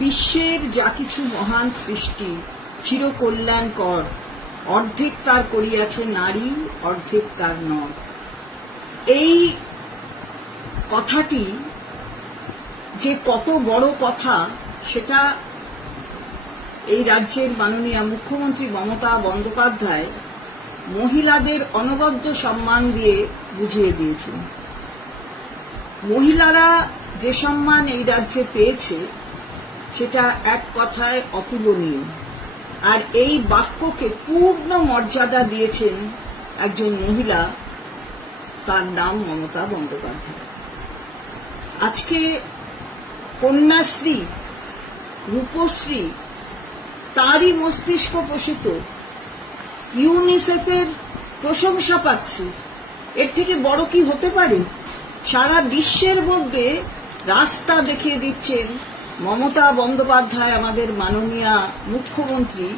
বিশ্বের যা কিছু মহান সৃষ্টি চিরকল্যাণকর, অর্ধেক তার করিয়াছে নারী, অর্ধেক তার নর। এই কথাটি যে কত বড় কথা সেটা এই রাজ্যের মাননীয় মুখ্যমন্ত্রী মমতা বন্দ্যোপাধ্যায় মহিলাদের অনবদ্য সম্মান দিয়ে বুঝিয়ে দিয়েছেন। মহিলারা যে সম্মান এই রাজ্যে পেয়েছে সেটা এক কথায় অতুলনীয়, আর এই বাক্যকে পূর্ণ মর্যাদা দিয়েছেন একজন মহিলা, তার নাম মমতা বন্দ্যোপাধ্যায়। আজকে কন্যাশ্রী, রূপশ্রী, তারই মস্তিষ্ক পোষিত ইউনিসেফের প্রশংসা পাচ্ছি। এর থেকে বড় কি হতে পারে? সারা বিশ্বের মধ্যে রাস্তা দেখিয়ে দিচ্ছেন মমতা বন্দ্যোপাধ্যায়, আমাদের মাননীয় মুখ্যমন্ত্রী,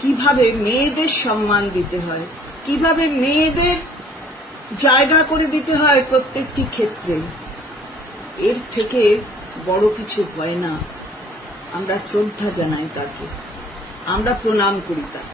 কিভাবে মেয়েদের সম্মান দিতে হয়, কিভাবে মেয়েদের জায়গা করে দিতে হয় প্রত্যেকটি ক্ষেত্রে। এর থেকে বড় কিছু হয় না। আমরা শ্রদ্ধা জানাই তাকে, আমরা প্রণাম করি তাকে।